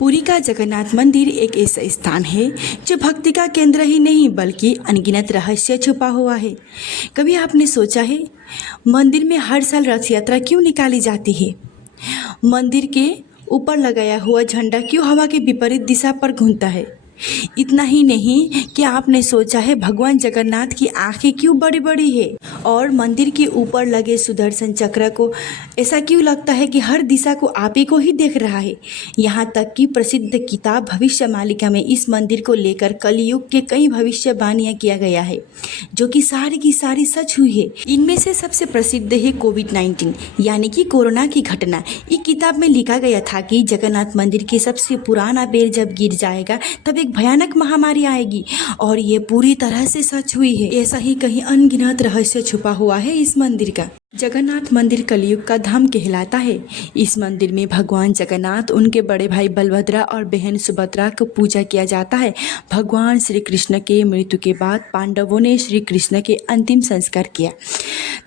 पुरी का जगन्नाथ मंदिर एक ऐसा स्थान है जो भक्ति का केंद्र ही नहीं बल्कि अनगिनत रहस्य छुपा हुआ है। कभी आपने सोचा है मंदिर में हर साल रथ यात्रा क्यों निकाली जाती है? मंदिर के ऊपर लगाया हुआ झंडा क्यों हवा के विपरीत दिशा पर घूमता है? इतना ही नहीं कि आपने सोचा है भगवान जगन्नाथ की आंखें क्यों बड़ी बड़ी है और मंदिर के ऊपर लगे सुदर्शन चक्र को ऐसा क्यों लगता है कि हर दिशा को आप ही को ही देख रहा है। यहाँ तक कि प्रसिद्ध किताब भविष्य मालिका में इस मंदिर को लेकर कलयुग के कई भविष्यवाणियां किया गया है जो कि सारी की सारी सच हुई है। इनमें से सबसे प्रसिद्ध है कोविड-19 यानी कि कोरोना की घटना। एक किताब में लिखा गया था कि जगन्नाथ मंदिर के सबसे पुराना बेर जब गिर जाएगा तब एक भयानक महामारी आएगी और ये पूरी तरह से सच हुई है। ऐसा ही कहीं अनगिनत रहस्य छुपा हुआ है इस मंदिर का। जगन्नाथ मंदिर कलयुग का धाम कहलाता है। इस मंदिर में भगवान जगन्नाथ, उनके बड़े भाई बलभद्रा और बहन सुभद्रा को पूजा किया जाता है। भगवान श्री कृष्ण के मृत्यु के बाद पांडवों ने श्री कृष्ण के अंतिम संस्कार किया,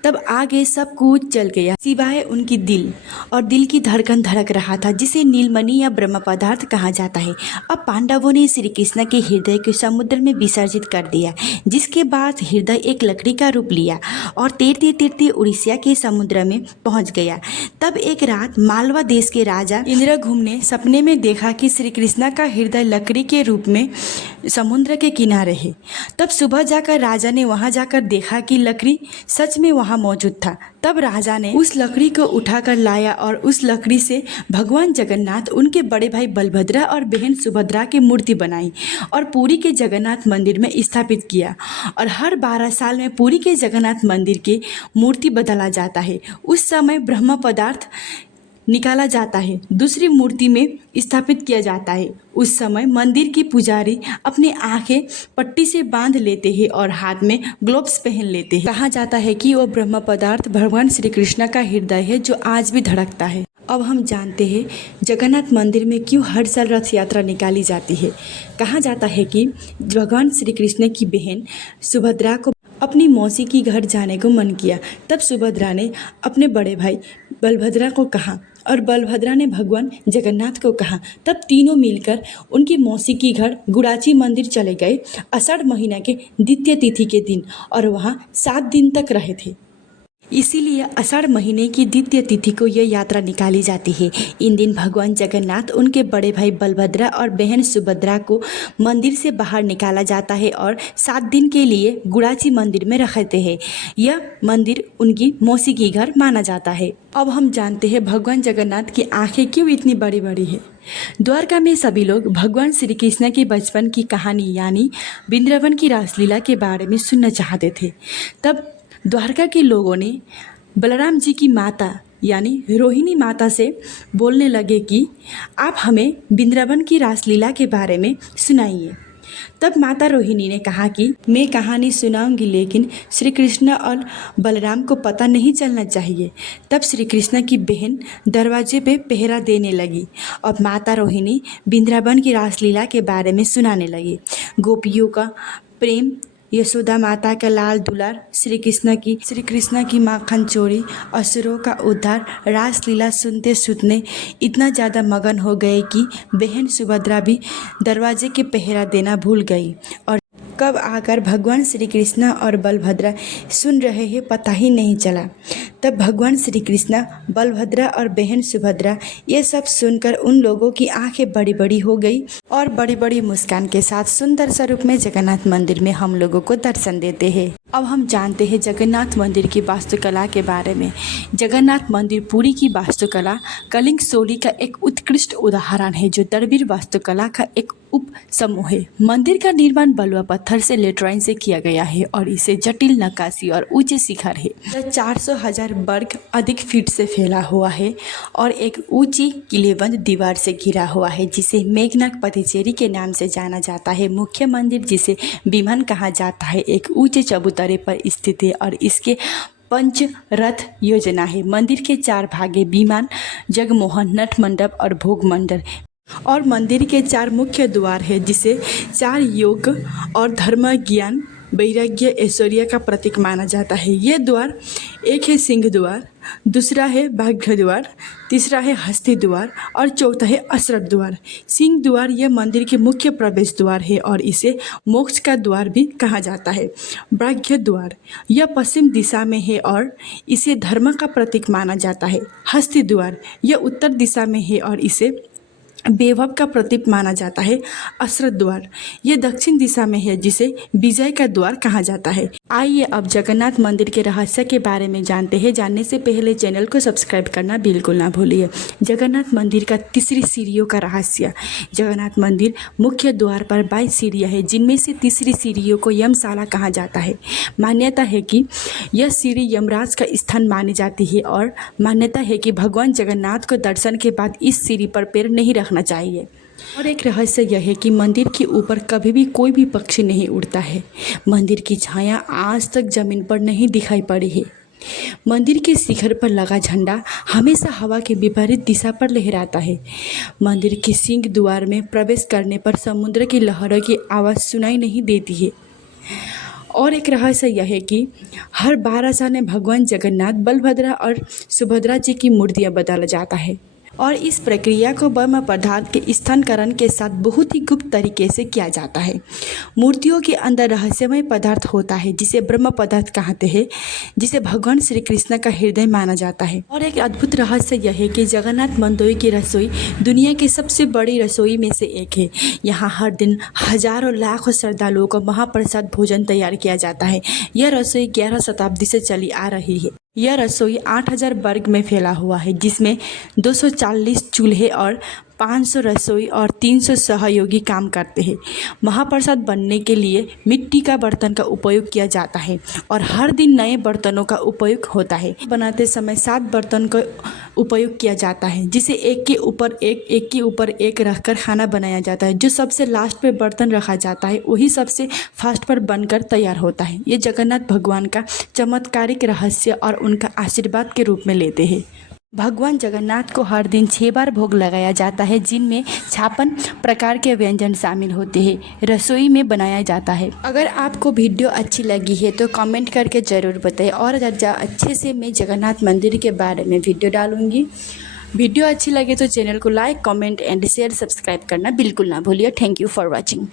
तब आगे सब कुछ चल गया सिवाय उनकी दिल, और दिल की धड़कन धड़क रहा था जिसे नीलमणि या ब्रह्म पदार्थ कहा जाता है। अब पांडवों ने श्री कृष्ण के हृदय को समुद्र में विसर्जित कर दिया, जिसके बाद हृदय एक लकड़ी का रूप लिया और तैरते तैरते उड़ीसा के समुद्र में पहुंच गया। तब एक रात मालवा देश के राजा इंद्रघुम ने सपने में देखा कि श्री कृष्ण का हृदय लकड़ी के रूप में समुद्र के किनारे है। तब सुबह जाकर राजा ने वहां जाकर देखा कि लकड़ी सच में वहां मौजूद था। तब राजा ने उस लकड़ी को उठाकर लाया और उस लकड़ी से भगवान जगन्नाथ, उनके बड़े भाई बलभद्रा और बहन सुभद्रा की मूर्ति बनाई और पुरी के जगन्नाथ मंदिर में स्थापित किया। और हर 12 साल में पुरी के जगन्नाथ मंदिर की मूर्ति बदला जाता है। उस समय ब्रह्म पदार्थ निकाला जाता है, दूसरी मूर्ति में स्थापित किया जाता है। उस समय मंदिर की पुजारी अपनी आंखें पट्टी से बांध लेते हैं और हाथ में ग्लोव्स पहन लेते हैं। कहा जाता है कि वो ब्रह्म पदार्थ भगवान श्री कृष्ण का हृदय है जो आज भी धड़कता है। अब हम जानते हैं जगन्नाथ मंदिर में क्यों हर साल रथ यात्रा निकाली जाती है। कहा जाता है कि भगवान श्री कृष्ण की बहन सुभद्रा को अपनी मौसी की घर जाने को मन किया। तब सुभद्रा ने अपने बड़े भाई बलभद्रा को कहा और बलभद्रा ने भगवान जगन्नाथ को कहा। तब तीनों मिलकर उनकी मौसी की घर गुड़ाची मंदिर चले गए आषाढ़ महीना के द्वितीय तिथि के दिन और वहाँ 7 दिन तक रहे थे। इसीलिए आषाढ़ महीने की द्वितीय तिथि को यह यात्रा निकाली जाती है। इन दिन भगवान जगन्नाथ, उनके बड़े भाई बलभद्रा और बहन सुभद्रा को मंदिर से बाहर निकाला जाता है और 7 दिन के लिए गुड़ाची मंदिर में रखते हैं। यह मंदिर उनकी मौसी की घर माना जाता है। अब हम जानते हैं भगवान जगन्नाथ की आंखें क्यों इतनी बड़ी बड़ी है। द्वारका में सभी लोग भगवान श्री कृष्ण की बचपन की कहानी यानी वृंदावन की रासलीला के बारे में सुनना चाहते थे। तब द्वारका के लोगों ने बलराम जी की माता यानी रोहिणी माता से बोलने लगे कि आप हमें वृंदावन की रासलीला के बारे में सुनाइए। तब माता रोहिणी ने कहा कि मैं कहानी सुनाऊंगी, लेकिन श्री कृष्ण और बलराम को पता नहीं चलना चाहिए। तब श्री कृष्ण की बहन दरवाजे पे पहरा देने लगी और माता रोहिणी वृंदावन की रासलीला के बारे में सुनाने लगी। गोपियों का प्रेम, यशोदा माता का लाल दुलार, श्री कृष्ण की माखन चोरी, असुरों का उद्धार। रासलीला सुनते सुनते इतना ज़्यादा मगन हो गए कि बहन सुभद्रा भी दरवाजे के पहरा देना भूल गई और कब आकर भगवान श्री कृष्ण और बलभद्रा सुन रहे हैं पता ही नहीं चला। तब भगवान श्री कृष्ण, बलभद्रा और बहन सुभद्रा ये सब सुनकर उन लोगों की आंखें बड़ी बड़ी हो गई और बड़ी बड़ी मुस्कान के साथ सुंदर स्वरूप में जगन्नाथ मंदिर में हम लोगों को दर्शन देते हैं। अब हम जानते हैं जगन्नाथ मंदिर की वास्तुकला के बारे में। जगन्नाथ मंदिर पुरी की वास्तुकला कलिंग शैली का एक उत्कृष्ट उदाहरण है जो द्रविड़ वास्तुकला का एक उप समूह है। मंदिर का निर्माण बलुआ पत्थर से लेटराइन से किया गया है और इसे जटिल नक्काशी और ऊंचे शिखर है। यह 400,000 वर्ग अधिक फीट से फैला हुआ है और एक ऊंची किलेबंद दीवार से घिरा हुआ है जिसे मेघनाथ पतिचेरी के नाम से जाना जाता है। मुख्य मंदिर, जिसे विमान कहा जाता है, एक ऊंचे चबूतरे पर स्थित है और इसके 5 रथ योजना है। मंदिर के 4 भागे विमान, जगमोहन, नट मंडप और भोग मंडल और मंदिर के 4 मुख्य द्वार है जिसे 4 योग और धर्म ज्ञान वैराग्य ऐश्वर्य का प्रतीक माना जाता है। ये द्वार, एक है सिंह द्वार, दूसरा है भाग्य द्वार, तीसरा है हस्ती द्वार और चौथा है असरद द्वार। सिंह द्वार यह मंदिर के मुख्य प्रवेश द्वार है और इसे मोक्ष का द्वार भी कहा जाता है। भाग्य द्वार यह पश्चिम दिशा में है और इसे धर्म का प्रतीक माना जाता है। हस्ती द्वार यह उत्तर दिशा में है और इसे वैभव का प्रतीक माना जाता है। असरद द्वार यह दक्षिण दिशा में है जिसे विजय का द्वार कहा जाता है। आइए अब जगन्नाथ मंदिर के रहस्य के बारे में जानते हैं। जानने से पहले चैनल को सब्सक्राइब करना बिल्कुल ना भूलिए। जगन्नाथ मंदिर का तीसरी सीढ़ियों का रहस्य। जगन्नाथ मंदिर मुख्य द्वार पर 22 सीढ़ियाँ हैं, जिनमें से तीसरी सीढ़ियों को यमशाला कहा जाता है। मान्यता है कि यह सीढ़ी यमराज का स्थान मानी जाती है और मान्यता है कि भगवान जगन्नाथ को दर्शन के बाद इस सीढ़ी पर पैर नहीं रखना चाहिए। और एक रहस्य यह है कि मंदिर के ऊपर कभी भी कोई भी पक्षी नहीं उड़ता है। मंदिर की छाया आज तक जमीन पर नहीं दिखाई पड़ी है। मंदिर के शिखर पर लगा झंडा हमेशा हवा के विपरीत दिशा पर लहराता है। मंदिर के सिंह द्वार में प्रवेश करने पर समुद्र की लहरों की आवाज़ सुनाई नहीं देती है। और एक रहस्य यह है कि हर 12 साल में भगवान जगन्नाथ, बलभद्र और सुभद्रा जी की मूर्तियाँ बदला जाता है और इस प्रक्रिया को ब्रह्म पदार्थ के स्थानांतरण के साथ बहुत ही गुप्त तरीके से किया जाता है। मूर्तियों के अंदर रहस्यमय पदार्थ होता है जिसे ब्रह्म पदार्थ कहते हैं, जिसे भगवान श्री कृष्ण का हृदय माना जाता है। और एक अद्भुत रहस्य यह है कि जगन्नाथ मंदिर की रसोई दुनिया की सबसे बड़ी रसोई में से एक है। यहाँ हर दिन हजारों लाखों श्रद्धालुओं को महाप्रसाद भोजन तैयार किया जाता है। यह रसोई 11 शताब्दी से चली आ रही है। यह रसोई 8000 वर्ग में फैला हुआ है, जिसमें 240 चूल्हे और 500 रसोई और 300 सहयोगी काम करते हैं। महाप्रसाद बनने के लिए मिट्टी का बर्तन का उपयोग किया जाता है और हर दिन नए बर्तनों का उपयोग होता है। बनाते समय 7 बर्तन का उपयोग किया जाता है, जिसे एक के ऊपर एक रखकर खाना बनाया जाता है। जो सबसे लास्ट पे बर्तन रखा जाता है वही सबसे फास्ट पर बनकर तैयार होता है। ये जगन्नाथ भगवान का चमत्कारिक रहस्य और उनका आशीर्वाद के रूप में लेते हैं। भगवान जगन्नाथ को हर दिन 6 बार भोग लगाया जाता है, जिनमें 56 प्रकार के व्यंजन शामिल होते हैं। रसोई में बनाया जाता है। अगर आपको वीडियो अच्छी लगी है तो कमेंट करके ज़रूर बताएं और अच्छे से मैं जगन्नाथ मंदिर के बारे में वीडियो डालूंगी। वीडियो अच्छी लगे तो चैनल को like, comment and share, subscribe करना बिल्कुल ना भूलिए। Thank you for watching.